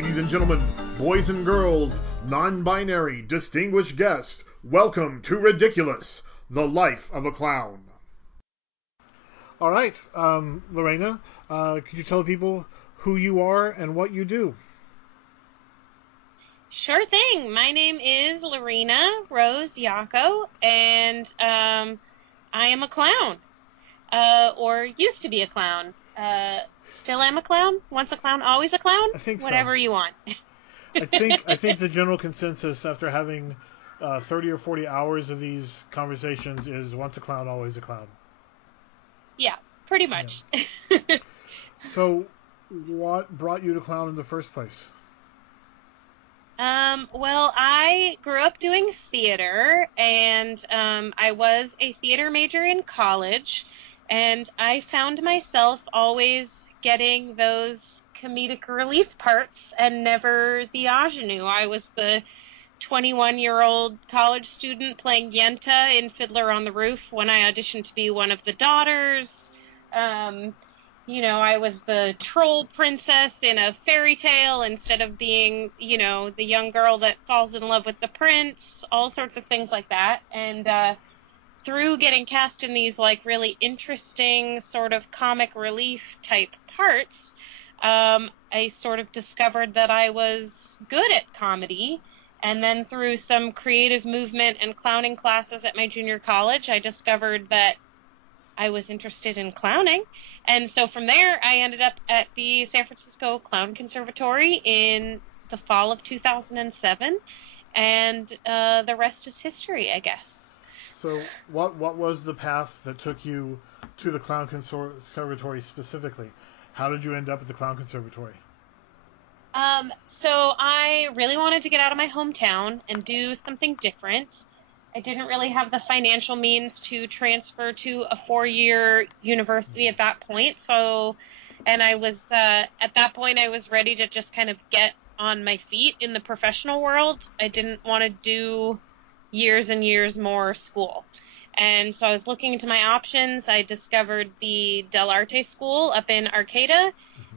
Ladies and gentlemen, boys and girls, non-binary, distinguished guests, welcome to Rdiculous, the life of a clown. All right, Larena, could you tell people who you are and what you do? Sure thing. My name is Larena Rose Iocco, and I am a clown, or used to be a clown. Still am a clown. Once a clown, always a clown. I think so. Whatever you want. I think the general consensus after having 30 or 40 hours of these conversations is once a clown, always a clown. Yeah, pretty much. Yeah. So, what brought you to clown in the first place? Well, I grew up doing theater, and I was a theater major in college, and I found myself always getting those comedic relief parts and never the ingenue. I was the 21-year-old college student playing Yenta in Fiddler on the Roof when I auditioned to be one of the daughters. I was the troll princess in a fairy tale instead of being, the young girl that falls in love with the prince, all sorts of things like that. And through getting cast in these, really interesting sort of comic relief type parts, I sort of discovered that I was good at comedy. And then through some creative movement and clowning classes at my junior college, I discovered that I was interested in clowning. And so from there, I ended up at the San Francisco Clown Conservatory in the fall of 2007. And the rest is history, I guess. So what was the path that took you to the Clown Conservatory specifically? How did you end up at the Clown Conservatory? So I really wanted to get out of my hometown and do something different. I didn't really have the financial means to transfer to a 4-year university at that point. So, and I was, at that point, I was ready to just kind of get on my feet in the professional world. I didn't want to do years and years more school. And so I was looking into my options. I discovered the Del Arte School up in Arcata,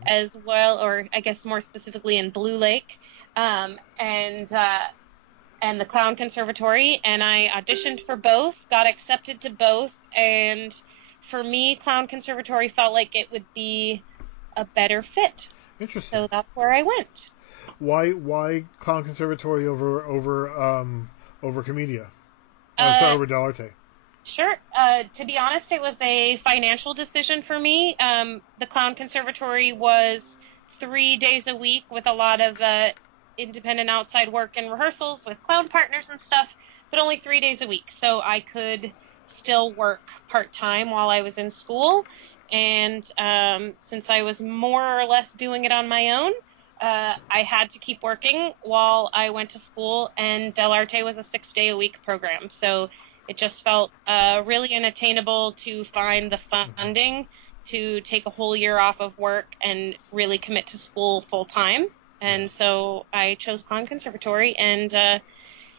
as well, or I guess more specifically in Blue Lake, and the Clown Conservatory, and I auditioned for both, got accepted to both, and for me, Clown Conservatory felt like it would be a better fit. Interesting. So that's where I went. Why Clown Conservatory over Comedia? Over Del Arte. Sure. To be honest, it was a financial decision for me. The Clown Conservatory was 3 days a week with a lot of independent outside work and rehearsals with clown partners and stuff, but only 3 days a week. So I could still work part-time while I was in school. And since I was more or less doing it on my own, I had to keep working while I went to school, and Del Arte was a 6-day-a-week program. So it just felt really unattainable to find the funding to take a whole year off of work and really commit to school full-time. And so I chose Clown Conservatory, and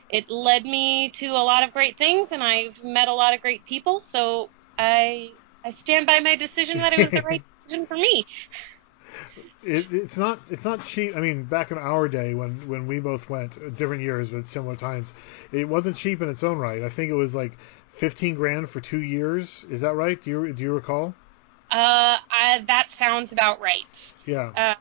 it led me to a lot of great things, and I've met a lot of great people. So I stand by my decision that it was the right decision for me. It's not cheap. I mean, back in our day when we both went, different years but similar times, it wasn't cheap in its own right. I think it was like $15,000 for 2 years. Is that right? Do you recall? That sounds about right. Yeah.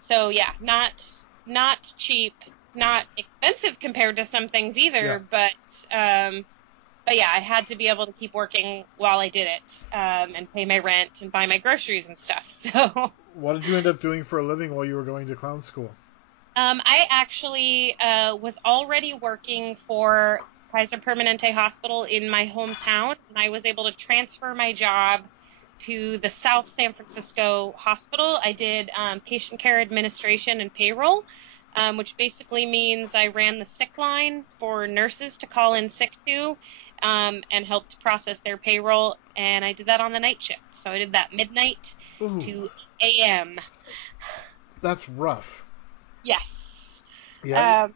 So yeah, not cheap, not expensive compared to some things either, but yeah, I had to be able to keep working while I did it, and pay my rent and buy my groceries and stuff. So. What did you end up doing for a living while you were going to clown school? I actually was already working for Kaiser Permanente Hospital in my hometown, and I was able to transfer my job to the South San Francisco Hospital. I did patient care administration and payroll, which basically means I ran the sick line for nurses to call in sick to, and helped process their payroll, and I did that on the night shift. So I did that midnight to a.m. That's rough. Yes. Yeah.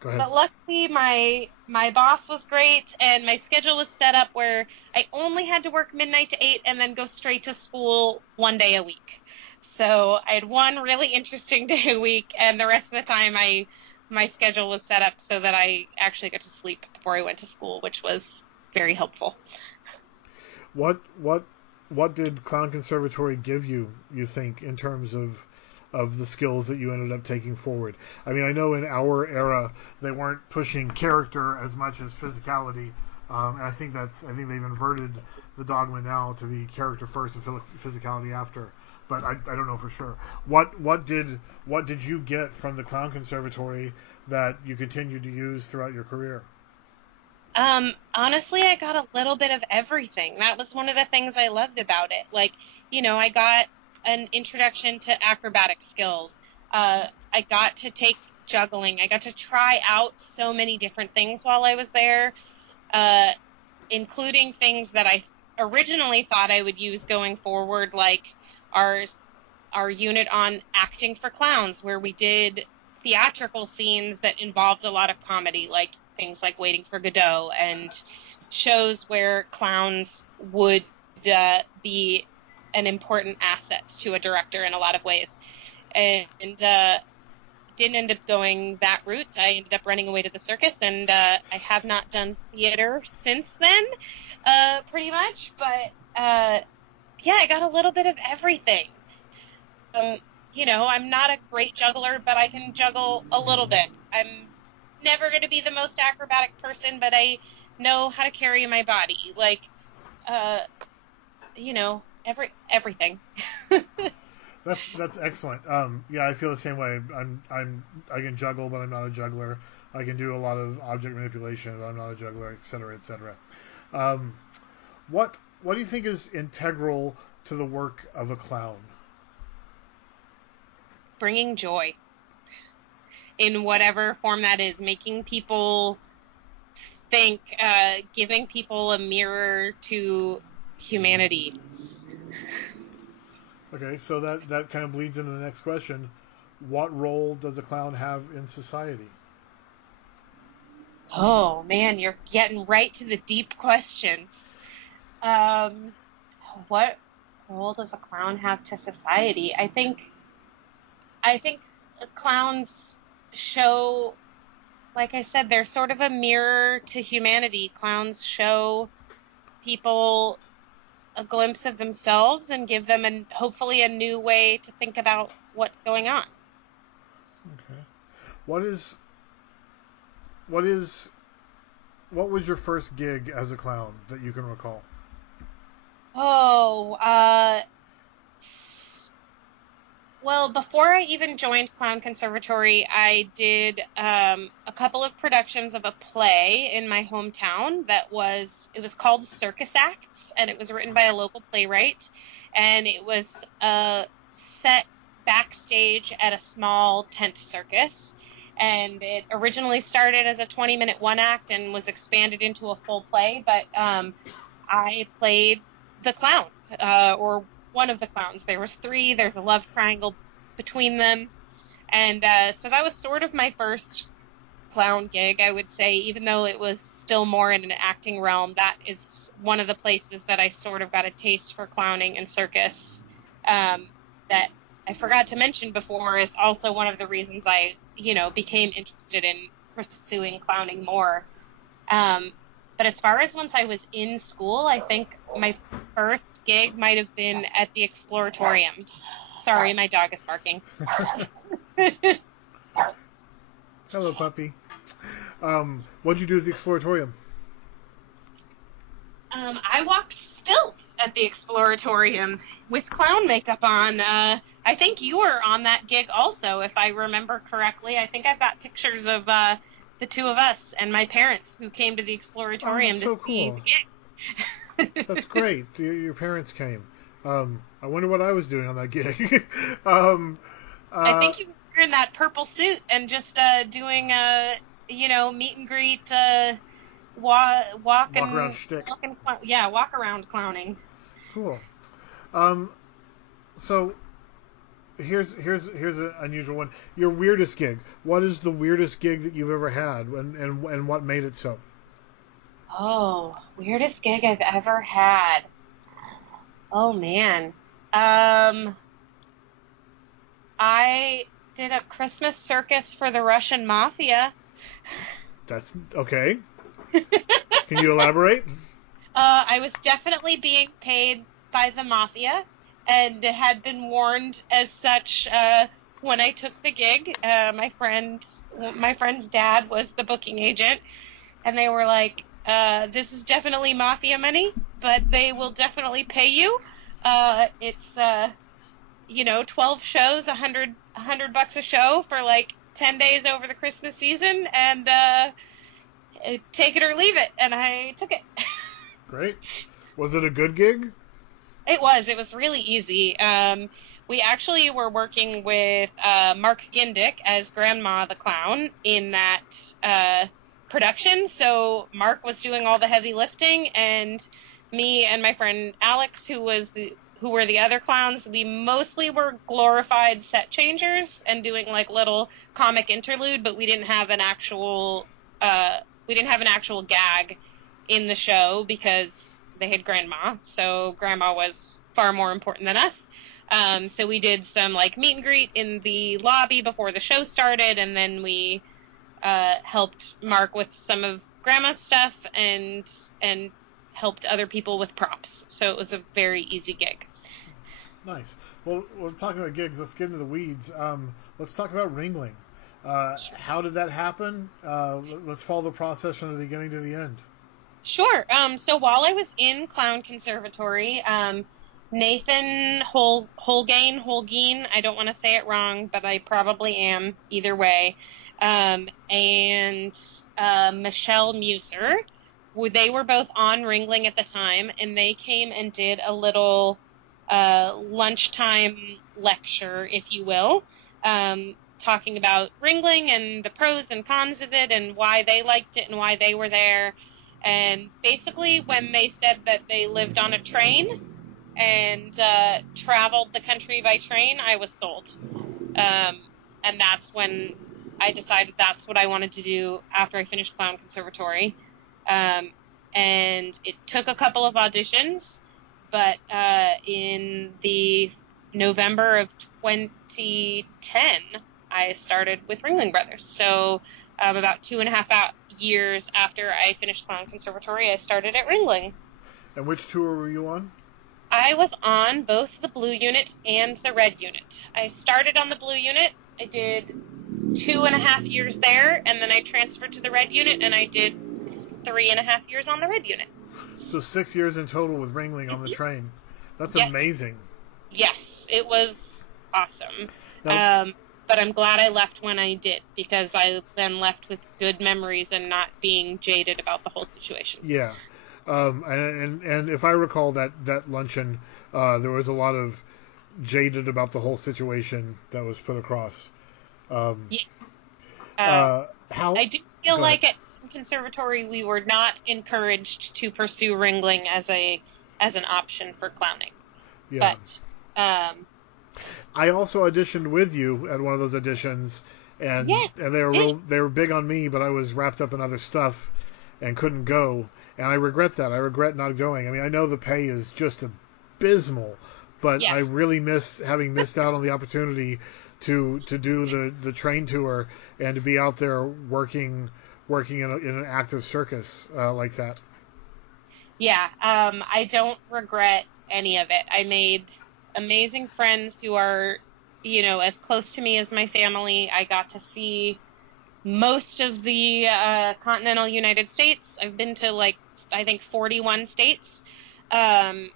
Go ahead. But luckily, my boss was great, and my schedule was set up where I only had to work midnight to 8 and then go straight to school 1 day a week. So I had one really interesting day a week, and the rest of the time my schedule was set up so that I actually got to sleep before I went to school, which was very helpful. What did Clown Conservatory give you, you think, in terms of the skills that you ended up taking forward? I mean, I know in our era they weren't pushing character as much as physicality, and I think they've inverted the dogma now to be character first and physicality after. But I don't know for sure. What did you get from the Clown Conservatory that you continued to use throughout your career? Honestly, I got a little bit of everything. That was one of the things I loved about it. Like, I got an introduction to acrobatic skills. I got to take juggling. I got to try out so many different things while I was there, uh, including things that I originally thought I would use going forward, like our our unit on acting for clowns, where we did theatrical scenes that involved a lot of comedy, like things like Waiting for Godot, and shows where clowns would be an important asset to a director in a lot of ways. And didn't end up going that route. I ended up running away to the circus, and I have not done theater since then, pretty much. But yeah, I got a little bit of everything. Um, I'm not a great juggler, but I can juggle a little bit. I'm never going to be the most acrobatic person, but I know how to carry my body. Like, uh, everything. That's excellent. Yeah, I feel the same way. I can juggle, but I'm not a juggler. I can do a lot of object manipulation, but I'm not a juggler, etc., etc. Um, what do you think is integral to the work of a clown? Bringing joy in whatever form that is, making people think, giving people a mirror to humanity. Okay, so that kind of bleeds into the next question. What role does a clown have in society? Oh man, you're getting right to the deep questions. Um, what role does a clown have to society? I think clowns show, like I said, they're sort of a mirror to humanity. Clowns show people a glimpse of themselves and give them hopefully a new way to think about what's going on. Okay. What is what is what was your first gig as a clown that you can recall? Oh, well, before I even joined Clown Conservatory, I did a couple of productions of a play in my hometown it was called Circus Acts, and it was written by a local playwright, and it was set backstage at a small tent circus. And it originally started as a 20-minute one act and was expanded into a full play, but I played the clown, or one of the clowns. There was three. There's a love triangle between them, and so that was sort of my first clown gig, I would say. Even though it was still more in an acting realm, that is one of the places that I sort of got a taste for clowning and circus. That I forgot to mention before is also one of the reasons I, became interested in pursuing clowning more. Um, but as far as once I was in school, I think my first gig might have been at the Exploratorium. Sorry, my dog is barking. Hello, puppy. What'd you do at the Exploratorium? I walked stilts at the Exploratorium with clown makeup on. I think you were on that gig also, if I remember correctly. I think I've got pictures of the two of us and my parents who came to the Oh, Exploratorium that's to so see cool. the gig. That's great. Your parents came. I wonder what I was doing on that gig. um, I uh, think you were in that purple suit and just doing meet and greet, walk around shtick. yeah, walk around clowning. Cool. Um, so here's an unusual one. Your weirdest gig. What is the weirdest gig that you've ever had, and what made it so? Oh, weirdest gig I've ever had. Oh man. Um, I did a Christmas circus for the Russian mafia. That's okay. Can you elaborate? I was definitely being paid by the mafia and had been warned as such when I took the gig. My friend's dad was the booking agent, and they were like, this is definitely mafia money, but they will definitely pay you. It's 12 shows, $100 a show for like 10 days over the Christmas season, and take it or leave it. And I took it. Great. Was it a good gig? It was really easy. We actually were working with Mark Gindick as Grandma the Clown in that production. So Mark was doing all the heavy lifting, and me and my friend Alex, who were the other clowns, we mostly were glorified set changers and doing like little comic interlude, but we didn't have an actual gag in the show because they had Grandma. So Grandma was far more important than us. So we did some like meet and greet in the lobby before the show started, and then we helped Mark with some of Grandma's stuff and helped other people with props. So it was a very easy gig. Nice. Well, we're talking about gigs. Let's get into the weeds. Let's talk about Ringling. Sure. How did that happen? Let's follow the process from the beginning to the end. Sure. So while I was in Clown Conservatory, Nathan Holguin, I don't want to say it wrong, but I probably am either way, and Michelle Muser, they were both on Ringling at the time, and they came and did a little lunchtime lecture, if you will, talking about Ringling and the pros and cons of it and why they liked it and why they were there. And basically when they said that they lived on a train and traveled the country by train, I was sold. And that's when I decided that's what I wanted to do after I finished Clown Conservatory. And it took a couple of auditions, but in the November of 2010, I started with Ringling Brothers. So about 2.5 years after I finished Clown Conservatory, I started at Ringling. And which tour were you on? I was on both the blue unit and the red unit. I started on the blue unit. I did 2.5 years there, and then I transferred to the red unit, and I did 3.5 years on the red unit. So 6 years in total with Ringling on the train. That's yes. Amazing. Yes, it was awesome. Now, but I'm glad I left when I did, because I then left with good memories and not being jaded about the whole situation. Yeah. And if I recall that luncheon, there was a lot of jaded about the whole situation that was put across. I do feel like at Conservatory we were not encouraged to pursue Ringling as an option for clowning. Yeah. But I also auditioned with you at one of those auditions, and they were big on me, but I was wrapped up in other stuff and couldn't go, and I regret that. I regret not going. I mean, I know the pay is just abysmal, but yes. I really miss having missed out on the opportunity to do the train tour and to be out there working in an active circus like that. Yeah, I don't regret any of it. I made amazing friends who are, as close to me as my family. I got to see most of the continental United States. I've been to I think 41 states. I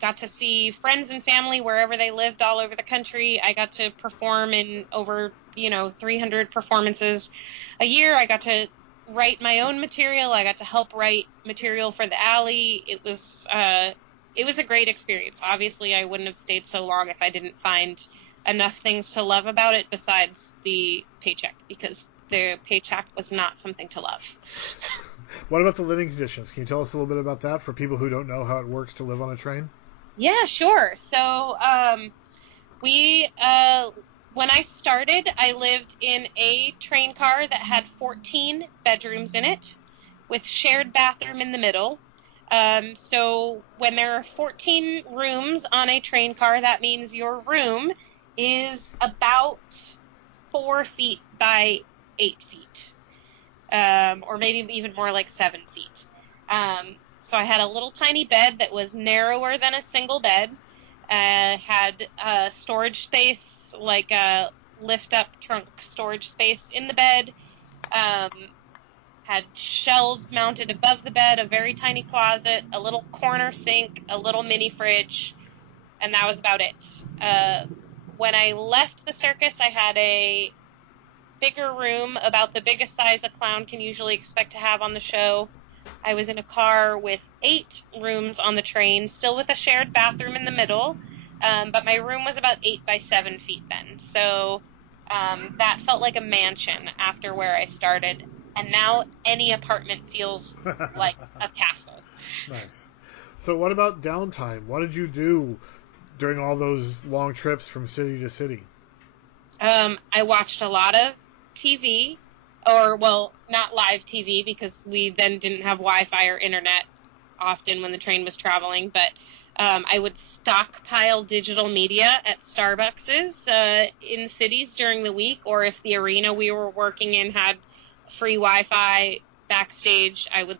got to see friends and family wherever they lived all over the country. I got to perform in over 300 performances a year. I got to write my own material. I got to help write material for the alley. It was a great experience. Obviously, I wouldn't have stayed so long if I didn't find enough things to love about it besides the paycheck, because the paycheck was not something to love. What about the living conditions? Can you tell us a little bit about that for people who don't know how it works to live on a train? Yeah, sure. So when I started, I lived in a train car that had 14 bedrooms in it with shared bathroom in the middle. So when there are 14 rooms on a train car, that means your room is about 4 feet by 8 feet, or maybe even more like 7 feet. So I had a little tiny bed that was narrower than a single bed, had storage space, like a lift-up trunk storage space in the bed, had shelves mounted above the bed, a very tiny closet, a little corner sink, a little mini fridge, and that was about it. When I left the circus, I had a bigger room, about the biggest size a clown can usually expect to have on the show. I was in a car with 8 rooms on the train, still with a shared bathroom in the middle, but my room was about 8 by 7 feet then. So that felt like a mansion after where I started. And now any apartment feels like a castle. Nice. So what about downtime? What did you do during all those long trips from city to city? I watched a lot of TV, or, well, not live TV, because we then didn't have Wi-Fi or internet often when the train was traveling, but I would stockpile digital media at Starbucks in cities during the week, or if the arena we were working in had free Wi-Fi backstage, I would,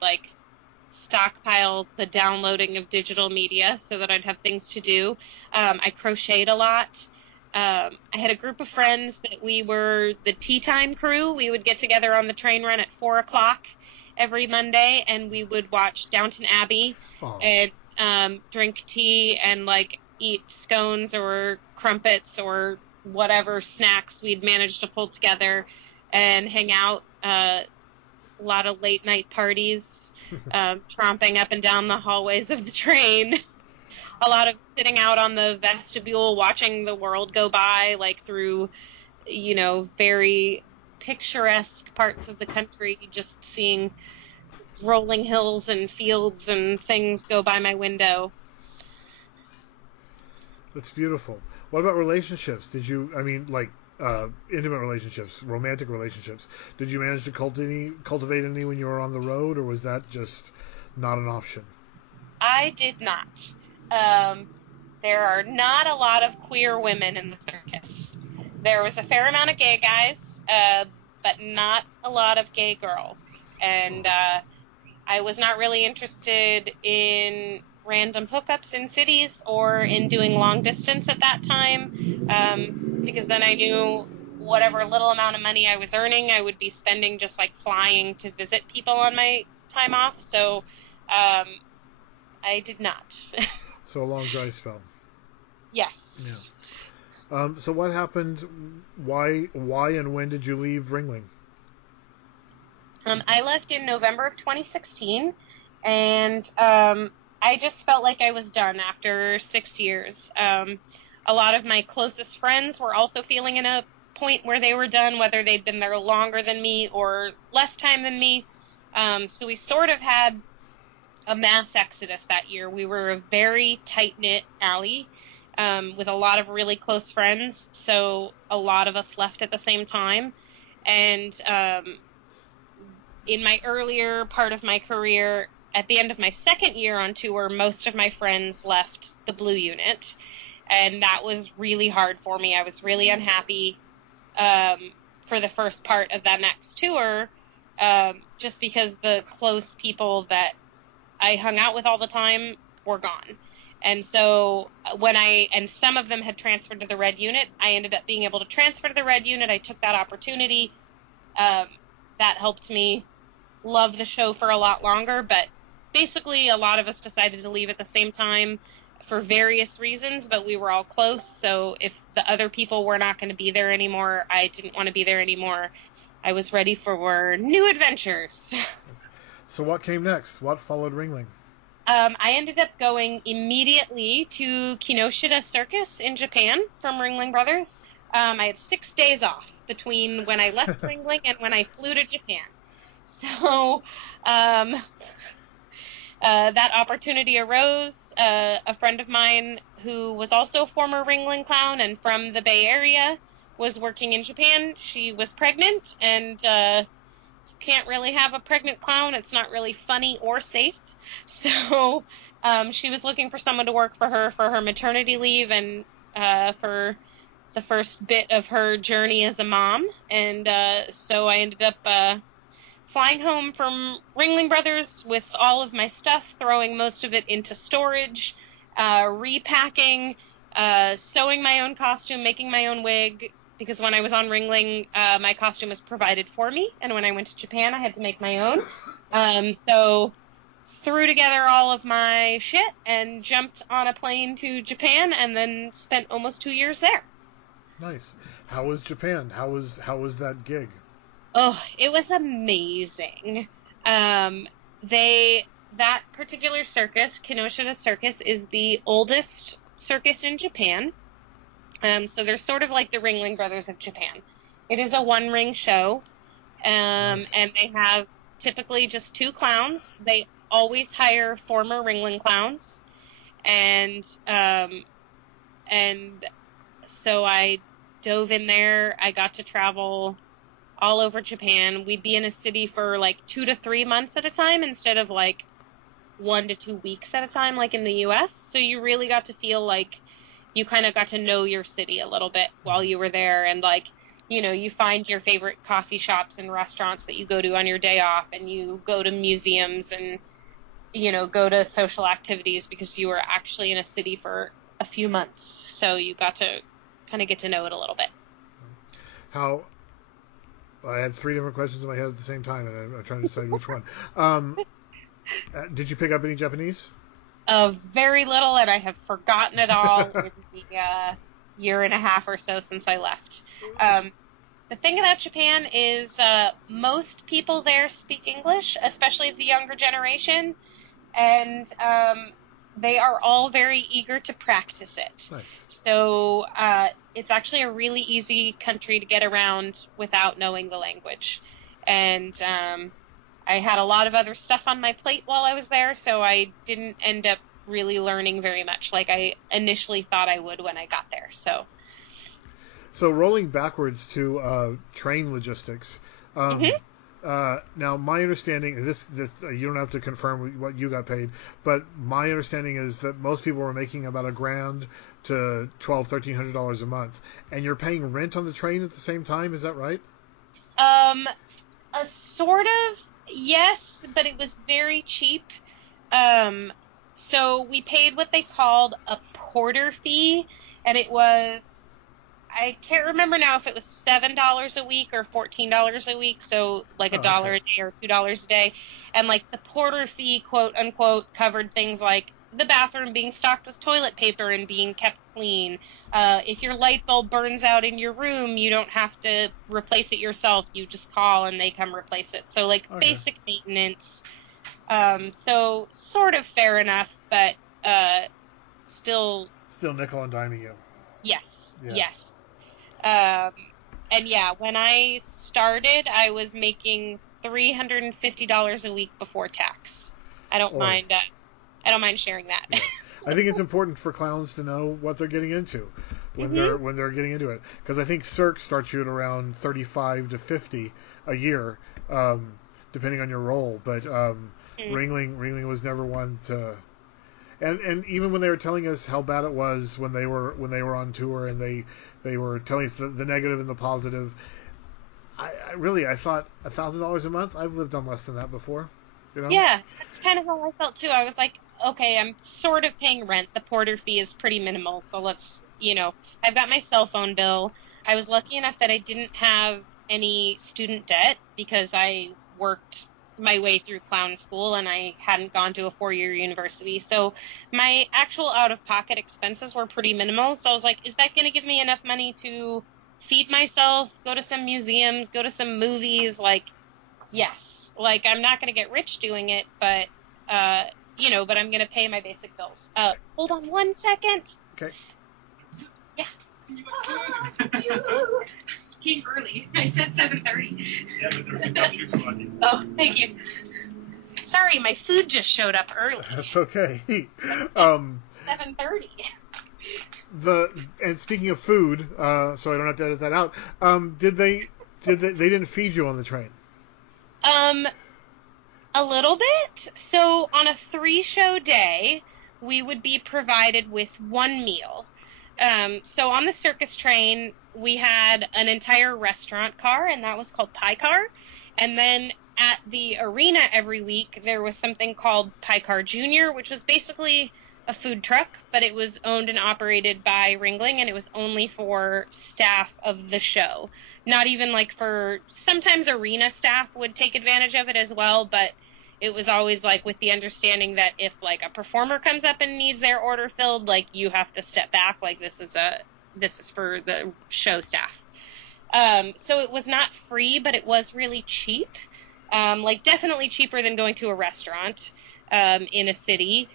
stockpile the downloading of digital media so that I'd have things to do. I crocheted a lot. I had a group of friends that we were the tea time crew. We would get together on the train run at 4 o'clock every Monday, and we would watch Downton Abbey and drink tea and, eat scones or crumpets or whatever snacks we'd managed to pull together and hang out. A lot of late night parties, tromping up and down the hallways of the train. A lot of sitting out on the vestibule watching the world go by, through, very picturesque parts of the country, just seeing rolling hills and fields and things go by my window. That's beautiful. What about relationships? Did you, intimate relationships, romantic relationships, did you manage to cultivate any when you were on the road, or was that just not an option? I did not. There are not a lot of queer women in the circus. There was a fair amount of gay guys, but not a lot of gay girls. And I was not really interested in random hookups in cities or in doing long distance at that time, because then I knew whatever little amount of money I was earning, I would be spending just flying to visit people on my time off. So I did not. So a long dry spell. Yes. Yeah. So what happened? Why and when did you leave Ringling? I left in November of 2016, and I just felt like I was done after 6 years. A lot of my closest friends were also feeling in a point where they were done, whether they'd been there longer than me or less time than me. So we sort of had a mass exodus that year. We were a very tight-knit alley with a lot of really close friends, so a lot of us left at the same time. And in my earlier part of my career, at the end of my second year on tour, most of my friends left the Blue Unit, and that was really hard for me. I was really unhappy for the first part of that next tour, just because the close people that I hung out with all the time were gone. And so and some of them had transferred to the Red Unit, I ended up being able to transfer to the Red Unit. I took that opportunity. That helped me love the show for a lot longer, but basically a lot of us decided to leave at the same time for various reasons, but we were all close, so if the other people were not going to be there anymore, I didn't want to be there anymore. I was ready for new adventures. So what came next? What followed Ringling? I ended up going immediately to Kinoshita Circus in Japan from Ringling Brothers. I had 6 days off between when I left Ringling and when I flew to Japan. So that opportunity arose. A friend of mine who was also a former Ringling clown and from the Bay Area was working in Japan. She was pregnant, and you can't really have a pregnant clown. It's not really funny or safe. So she was looking for someone to work for her maternity leave and for the first bit of her journey as a mom, and so I ended up flying home from Ringling Brothers with all of my stuff, throwing most of it into storage, repacking, sewing my own costume, making my own wig, because when I was on Ringling, my costume was provided for me, and when I went to Japan, I had to make my own. So threw together all of my shit and jumped on a plane to Japan, and then spent almost 2 years there. Nice. How was Japan? How was that gig? Oh, it was amazing. That particular circus, Kinoshita Circus, is the oldest circus in Japan. So they're sort of like the Ringling Brothers of Japan. It is a one-ring show, Nice. and they have typically just 2 clowns. They always hire former Ringling clowns, and so I dove in there. I got to travel all over Japan. We'd be in a city for like 2 to 3 months at a time instead of like 1 to 2 weeks at a time like in the US. So you really got to feel like you kind of got to know your city a little bit while you were there, and like, you know, you find your favorite coffee shops and restaurants that you go to on your day off, and you go to museums and, you know, go to social activities because you were actually in a city for a few months. So you got to kind of get to know it a little bit. I had 3 different questions in my head at the same time, and I'm trying to decide which one. Did you pick up any Japanese? Very little, and I have forgotten it all in the year and a half or so since I left. The thing about Japan is most people there speak English, especially the younger generation, and they are all very eager to practice it. Nice. So it's actually a really easy country to get around without knowing the language. And I had a lot of other stuff on my plate while I was there, so I didn't end up really learning very much like I initially thought I would when I got there. So rolling backwards to train logistics. Now, my understanding is this you don't have to confirm what you got paid, but my understanding is that most people were making about $1,000 to $1,300 a month, and you're paying rent on the train at the same time. Is that right? A sort of, yes, but it was very cheap. So we paid what they called a porter fee, and it was, I can't remember now if it was $7 a week or $14 a week, so like $1 a day or $2 a day. And like the porter fee, quote unquote, covered things like the bathroom being stocked with toilet paper and being kept clean. If your light bulb burns out in your room, you don't have to replace it yourself. You just call and they come replace it. So like basic maintenance. So sort of fair enough, but still nickel and diming you. Yes. Yeah. Yes. And yeah, when I started, I was making $350 a week before tax. I don't mind sharing that. Yeah. I think it's important for clowns to know what they're getting into when they're getting into it, because I think Cirque starts you at around 35 to 50 a year, depending on your role. But Ringling was never one to. And even when they were telling us how bad it was when they were on tour and they were telling us the negative and the positive, I thought $1,000 a month. I've lived on less than that before. You know? Yeah, that's kind of how I felt too. I was like, okay, I'm sort of paying rent. The porter fee is pretty minimal, so let's, I've got my cell phone bill. I was lucky enough that I didn't have any student debt because I worked my way through clown school and I hadn't gone to a 4-year university. So my actual out-of-pocket expenses were pretty minimal. So I was like, is that going to give me enough money to feed myself, go to some museums, go to some movies? Like, yes. Like, I'm not going to get rich doing it, but, but I'm going to pay my basic bills. Hold on 1 second. Okay. Yeah. Came early. I said 7:30. Yeah, but there's a country spot. Oh, thank you. Sorry, my food just showed up early. That's okay. 7:30. And speaking of food, so I don't have to edit that out. They didn't feed you on the train? A little bit. So on a 3-show day, we would be provided with one meal. So on the circus train, we had an entire restaurant car, and that was called Pie Car. And then at the arena every week, there was something called Pie Car Junior, which was basically a food truck, but it was owned and operated by Ringling, and it was only for staff of the show. Not even like for, sometimes arena staff would take advantage of it as well, but it was always like with the understanding that if like a performer comes up and needs their order filled, like you have to step back, like this is for the show staff. So it was not free, but it was really cheap. Like definitely cheaper than going to a restaurant in a city,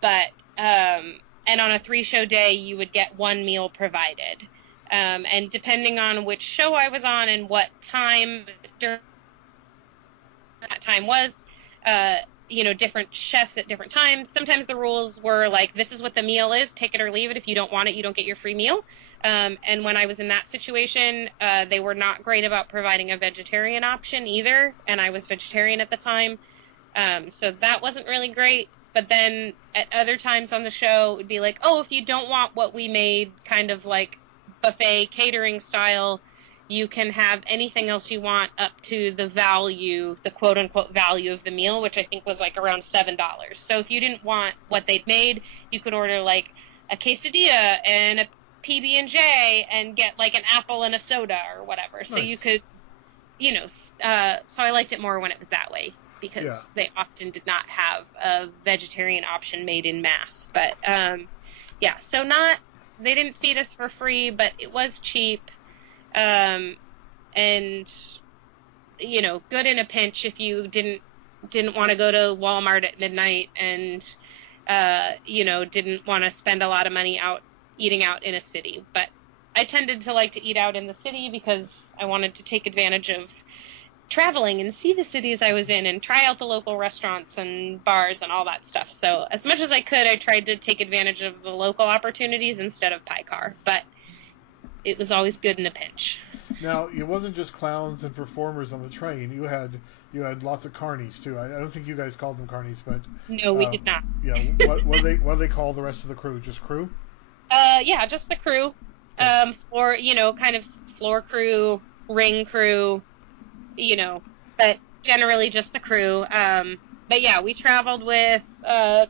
but and on a 3-show day you would get one meal provided. And depending on which show I was on and what time during that time was, different chefs at different times. Sometimes the rules were like, this is what the meal is, take it or leave it. If you don't want it, you don't get your free meal. And when I was in that situation, they were not great about providing a vegetarian option either. And I was vegetarian at the time. So that wasn't really great. But then at other times on the show, it would be like, oh, if you don't want what we made, kind of like buffet catering style, you can have anything else you want up to the value, the quote-unquote value of the meal, which I think was like around $7. So if you didn't want what they'd made, you could order like a quesadilla and a PB&J and get like an apple and a soda or whatever. Nice. So you could, so I liked it more when it was that way, because they often did not have a vegetarian option made in mass. But, so they didn't feed us for free, but it was cheap. And, good in a pinch if you didn't want to go to Walmart at midnight and, didn't want to spend a lot of money eating out in a city. But I tended to like to eat out in the city because I wanted to take advantage of traveling and see the cities I was in and try out the local restaurants and bars and all that stuff. So as much as I could, I tried to take advantage of the local opportunities instead of Pie Car. But it was always good in a pinch. Now, it wasn't just clowns and performers on the train. You had lots of carnies too. I don't think you guys called them carnies, but no, we did not. Yeah, what do they call the rest of the crew? Just crew? Just the crew. Or kind of floor crew, ring crew, but generally just the crew. But yeah, we traveled with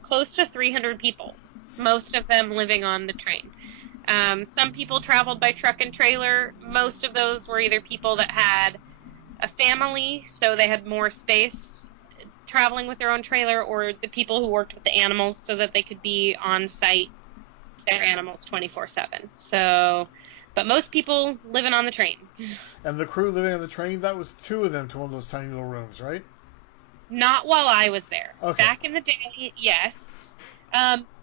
close to 300 people, most of them living on the train. Some people traveled by truck and trailer. Most of those were either people that had a family, so they had more space traveling with their own trailer, or the people who worked with the animals so that they could be on site their animals 24/7. So, but most people living on the train. And the crew living on the train, that was 2 of them to one of those tiny little rooms, right? Not while I was there. Okay. Back in the day, yes.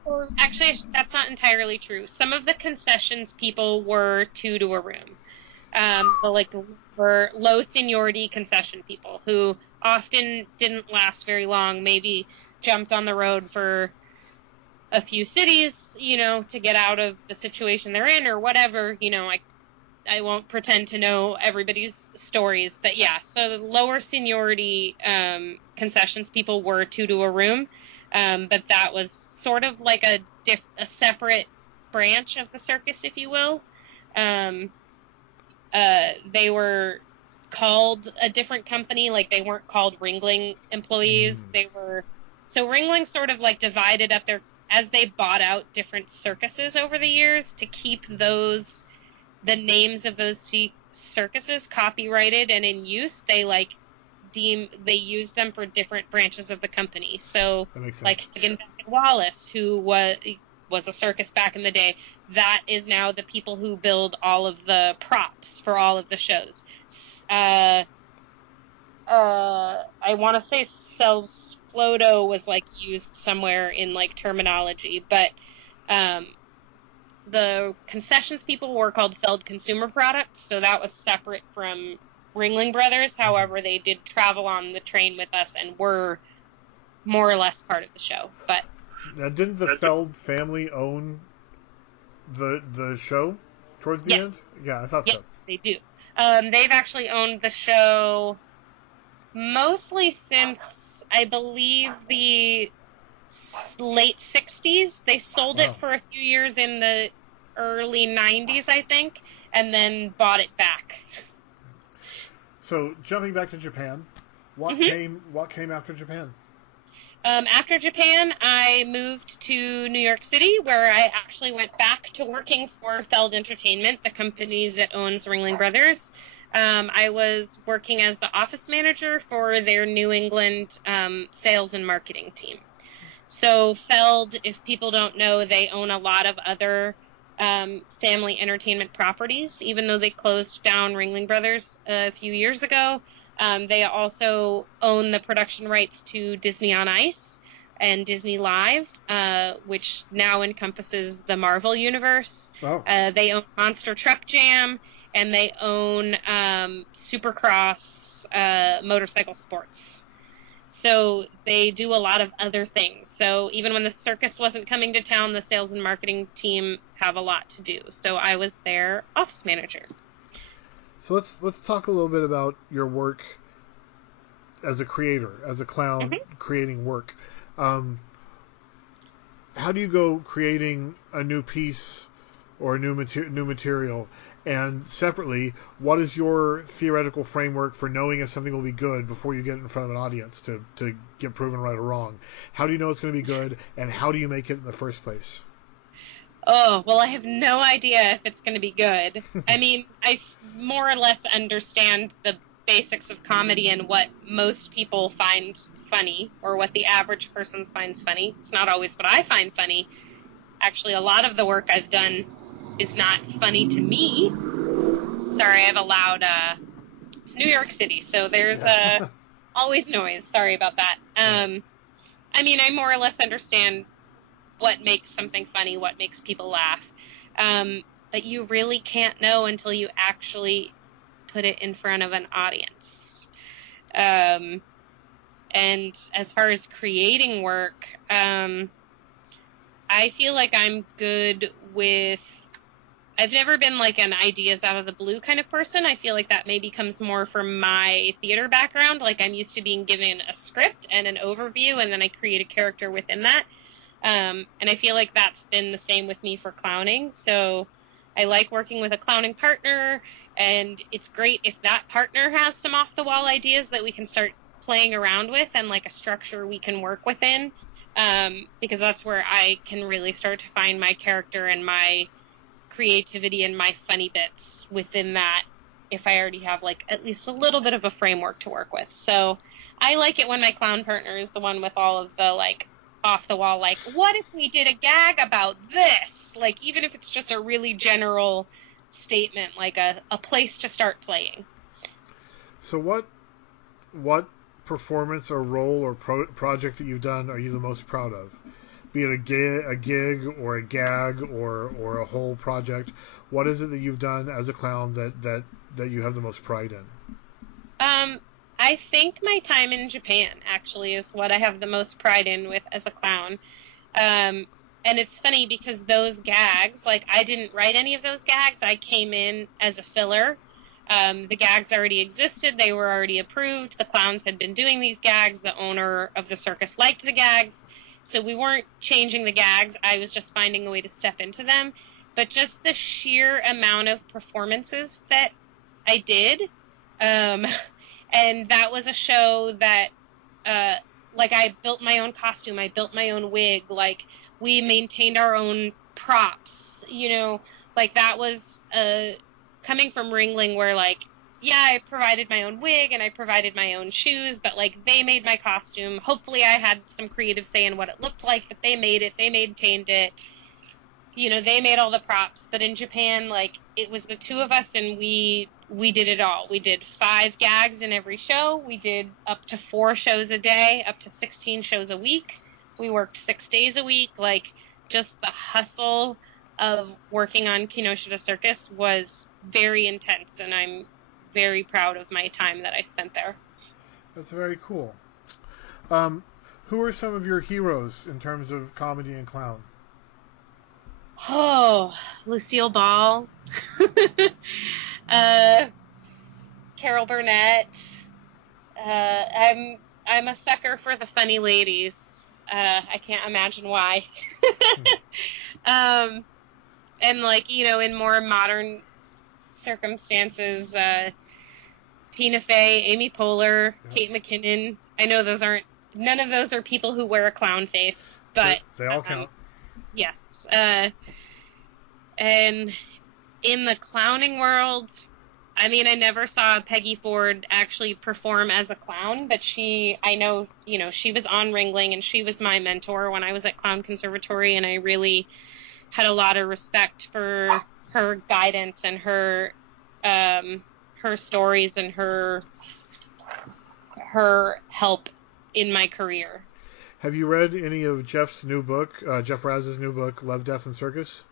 Or actually, that's not entirely true. Some of the concessions people were 2 to a room. Were low seniority concession people who often didn't last very long, maybe jumped on the road for a few cities, to get out of the situation they're in or whatever. I won't pretend to know everybody's stories, but yeah, so the lower seniority concessions people were 2 to a room, but that was sort of like a separate branch of the circus, if you will. They were called a different company, like they weren't called Ringling employees. So Ringling sort of like divided up as they bought out different circuses over the years to keep the names of those circuses copyrighted and in use, they used them for different branches of the company. So like Wallace, who was a circus back in the day, that is now the people who build all of the props for all of the shows. I want to say Cells Floto was like used somewhere in like terminology, but the concessions people were called Feld Consumer Products, so that was separate from Ringling Brothers. However, they did travel on the train with us and were more or less part of the show. But now, didn't the Feld family own the show towards the end? Yeah, I thought so. They do. They've actually owned the show mostly since, I believe, the late 60s. They sold it for a few years in the early 90s, I think, and then bought it back. So, jumping back to Japan, what came after Japan? After Japan, I moved to New York City, where I actually went back to working for Feld Entertainment, the company that owns Ringling Brothers. I was working as the office manager for their New England sales and marketing team. So Feld, if people don't know, they own a lot of other family entertainment properties. Even though they closed down Ringling Brothers a few years ago, they also own the production rights to Disney on Ice and Disney Live, which now encompasses the Marvel Universe. Oh. They own Monster Truck Jam, and they own Supercross motorcycle sports. So they do a lot of other things. So even when the circus wasn't coming to town, the sales and marketing team have a lot to do. So I was their office manager. So let's talk a little bit about your work as a creator, as a clown, creating work. How do you go creating a new piece or a new material? And separately, what is your theoretical framework for knowing if something will be good before you get it in front of an audience to get proven right or wrong? How do you know it's going to be good, and how do you make it in the first place? Oh, well, I have no idea if it's going to be good. I mean, I more or less understand the basics of comedy and what most people find funny, or what the average person finds funny. It's not always what I find funny. Actually, a lot of the work I've done is not funny to me. Sorry, I have a loud, it's New York City, so there's always noise. Sorry about that. I mean, I more or less understand what makes something funny, what makes people laugh. But you really can't know until you actually put it in front of an audience. And as far as creating work, I feel like I'm good with... I've never been like an ideas out of the blue kind of person. I feel like that maybe comes more from my theater background. Like, I'm used to being given a script and an overview, and then I create a character within that. And I feel like that's been the same with me for clowning. So I like working with a clowning partner, and it's great if that partner has some off-the-wall ideas that we can start playing around with, and like a structure we can work within, because that's where I can really start to find my character and my creativity and my funny bits within that, if I already have like at least a little bit of a framework to work with. So I like it when my clown partner is the one with all of the like off the wall, like, what if we did a gag about this? Like, even if it's just a really general statement, like a place to start playing. So what performance or role or project that you've done are you the most proud of? Be it a gig or a gag or a whole project. What is it that you've done as a clown that you have the most pride in? I think my time in Japan actually is what I have the most pride in with as a clown. And it's funny because those gags, like, I didn't write any of those gags. I came in as a filler. The gags already existed. They were already approved. The clowns had been doing these gags. The owner of the circus liked the gags. So we weren't changing the gags. I was just finding a way to step into them. But just the sheer amount of performances that I did, and that was a show that, like, I built my own costume. I built my own wig. Like, we maintained our own props. You know, like, that was coming from Ringling, where, like, yeah, I provided my own wig and I provided my own shoes, but, like, they made my costume. Hopefully I had some creative say in what it looked like, but they made it. They maintained it. You know, they made all the props. But in Japan, like, it was the two of us, and we did it all. We did 5 gags in every show. We did up to 4 shows a day, up to 16 shows a week. We worked 6 days a week. Like, just the hustle of working on Kinoshita Circus was very intense, and I'm very proud of my time that I spent there. That's very cool. Who are some of your heroes in terms of comedy and clown? Oh, Lucille Ball, Carol Burnett. I'm a sucker for the funny ladies. I can't imagine why. And, like, you know, in more modern circumstances, Tina Fey, Amy Poehler, Yep. Kate McKinnon. I know none of those are people who wear a clown face, but They all count. Yes. And in the clowning world, I mean, I never saw Peggy Ford actually perform as a clown, but I know, you know, she was on Ringling, and she was my mentor when I was at Clown Conservatory, and I really had a lot of respect for her guidance and her stories and her help in my career. Have you read any of Jeff's new book, Jeff Raz's new book, Love, Death, and Circus?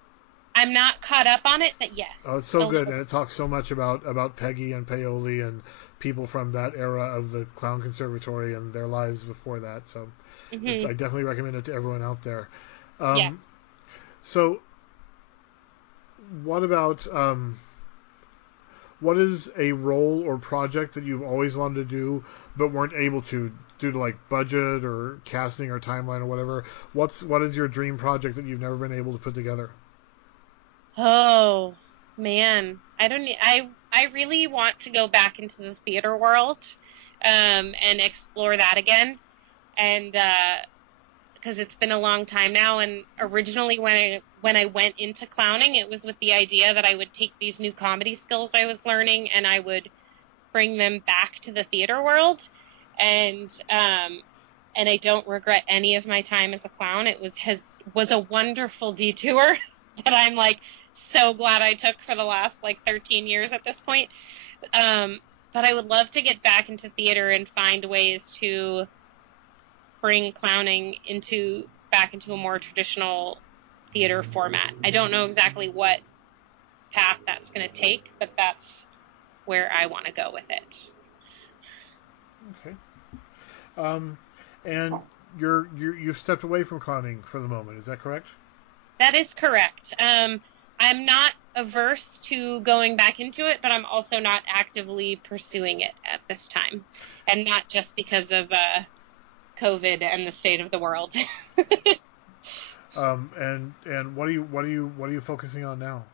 I'm not caught up on it, but yes. Oh, it's so good, and it talks so much about Peggy and Paoli and people from that era of the Clown Conservatory and their lives before that. So I definitely recommend it to everyone out there. Yes. So what about what is a role or project that you've always wanted to do but weren't able to due to like budget or casting or timeline or whatever? What is your dream project that you've never been able to put together? Oh, man. I really want to go back into the theater world and explore that again. And because it's been a long time now, and originally when I went into clowning, it was with the idea that I would take these new comedy skills I was learning and I would bring them back to the theater world. And I don't regret any of my time as a clown. It was a wonderful detour that I'm like so glad I took for the last like 13 years at this point. But I would love to get back into theater and find ways to bring clowning back into a more traditional theater format. I don't know exactly what path that's going to take, but that's where I want to go with it. Okay. And you've stepped away from clowning for the moment. Is that correct? That is correct. I'm not averse to going back into it, but I'm also not actively pursuing it at this time, and not just because of COVID and the state of the world. And what are you focusing on now?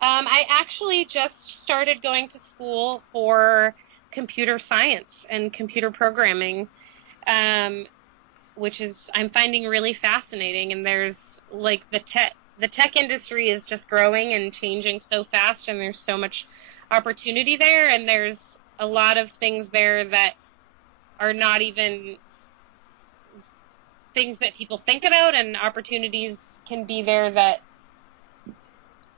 I actually just started going to school for computer science and computer programming, which I'm finding really fascinating. And there's like the tech industry is just growing and changing so fast, and there's so much opportunity there, and there's a lot of things there that are not even things that people think about, and opportunities can be there that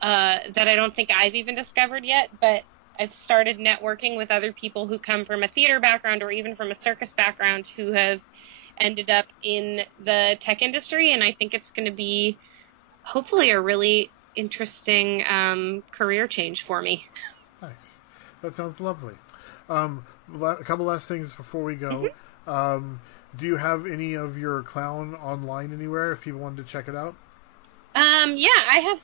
I don't think I've even discovered yet, but I've started networking with other people who come from a theater background or even from a circus background who have ended up in the tech industry, and I think it's going to be hopefully a really interesting career change for me. Nice. That sounds lovely. A couple last things before we go. Mm-hmm. Do you have any of your clown online anywhere if people wanted to check it out? Yeah, I have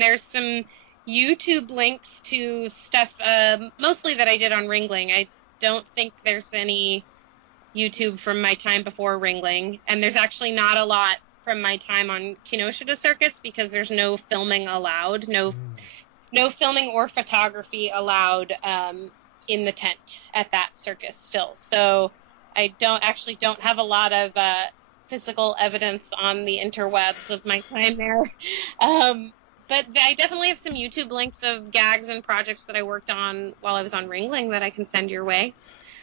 there's some YouTube links to stuff, mostly that I did on Ringling. I don't think there's any YouTube from my time before Ringling, and there's actually not a lot from my time on Kenosha Circus because there's no filming allowed, no filming or photography allowed in the tent at that circus still. So I don't have a lot of physical evidence on the interwebs of my time there. But I definitely have some YouTube links of gags and projects that I worked on while I was on Ringling that I can send your way.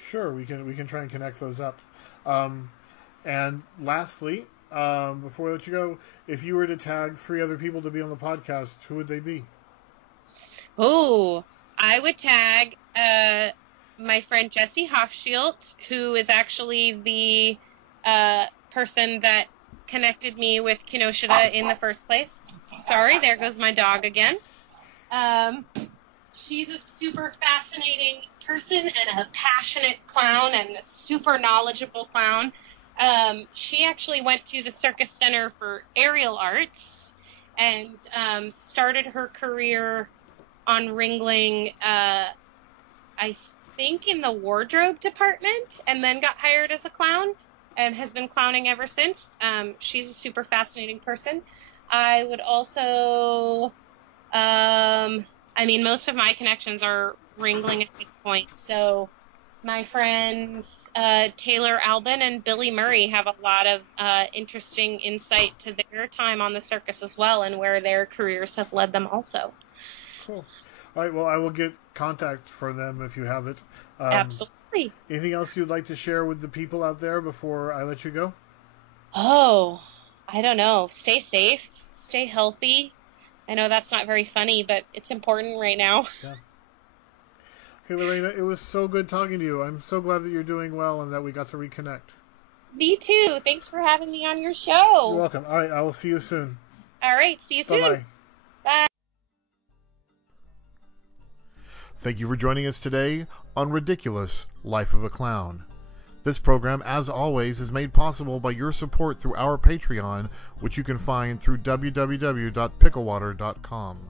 Sure, we can try and connect those up. And lastly, before we let you go, if you were to tag 3 other people to be on the podcast, who would they be? Oh, I would tag my friend Jessie Hofschild, who is actually the person that connected me with Kenosha in the first place. Sorry, there goes my dog again. She's a super fascinating person and a passionate clown and a super knowledgeable clown. She actually went to the Circus Center for Aerial Arts and started her career on Ringling, I think in the wardrobe department, and then got hired as a clown and has been clowning ever since. She's a super fascinating person. I would also, most of my connections are Ringling at this point. So my friends Taylor Albin and Billy Murray have a lot of interesting insight to their time on the circus as well, and where their careers have led them also. Cool. All right, well, I will get contact for them if you have it. Absolutely. Anything else you'd like to share with the people out there before I let you go? Oh, I don't know. Stay safe, stay healthy. I know that's not very funny, but it's important right now. Yeah. Okay, Larena, it was so good talking to you. I'm so glad that you're doing well and that we got to reconnect. Me too. Thanks for having me on your You're show. welcome. All right, I will see you soon. All right, see you soon. Bye-bye. Bye. Thank you for joining us today on Rdiculous Life of a Clown. This program, as always, is made possible by your support through our Patreon, which you can find through www.picklewater.com.